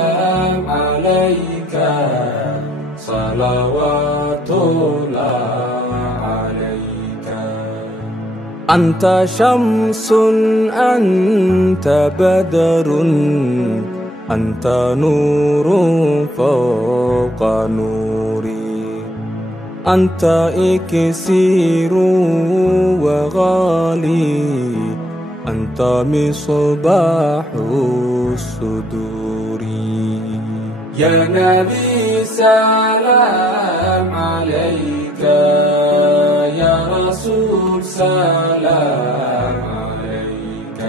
عليك صلوات الله عليك. أنت شمس أنت بدر أنت نور فوق نوري، أنت إكسير وغالي، أنت مصباح الصدور. يا نبي سلام عليك، يا رسول سلام عليك،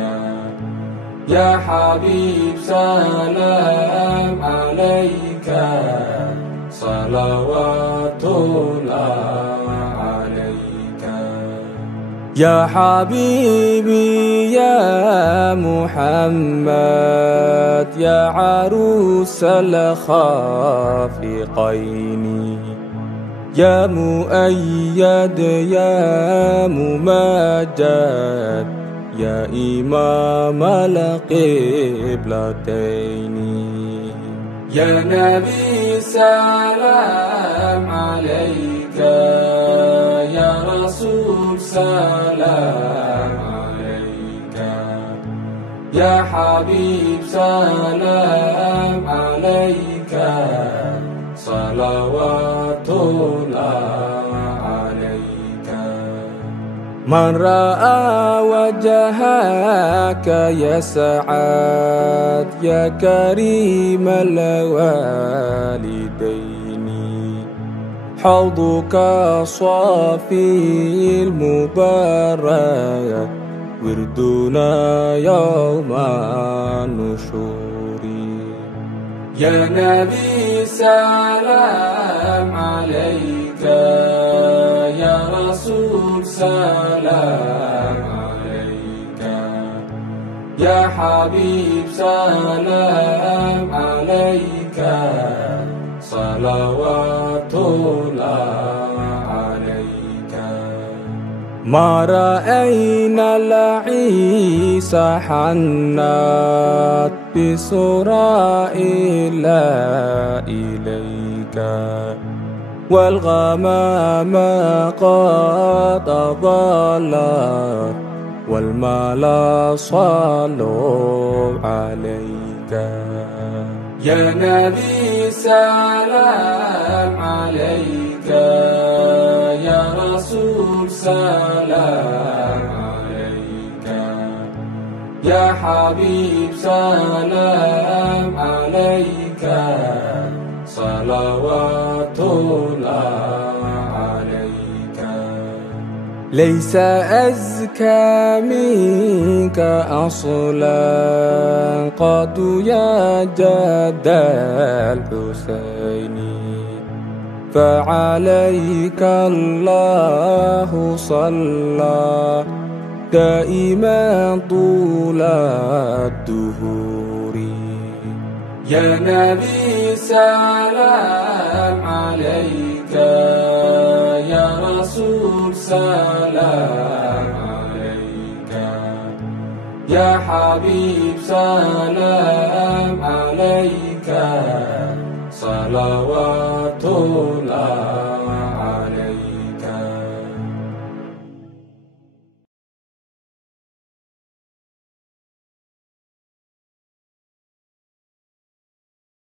يا حبيب سلام عليك، صلوات الله عليك. يا حبيبي يا محمد، يا عروس الخافقين، يا مؤيد يا ممجد، يا إمام القبلتين. يا نبي سلام عليك، يا رسول سلام عليك، يا حبيب سلام عليك، صلوات الله عليك. من رأى وجهك يسعد، يا كريم الوالدين، حوضك صافي المبارك، وردنا يوم النشور. يا نبي سلام عليك، يا رسول سلام عليك، يا حبيب سلام عليك، صلوات الله عليك. ما رأينا العيسى حنت بسرى إلا إليك، والغمام قد أضلت، والملا صلوا عليك. يا نبي سلام عليك، يا رسول سلام عليك، يا حبيب سلام عليك، صلوات الله عليك. ليس أزكى منك أصلا قد يا جد الحسين، فعليك الله صلى دائما طول الدهور. يا نبي سلام عليك، يا رسول سلام عليك، يا حبيب سلام عليك، صلوات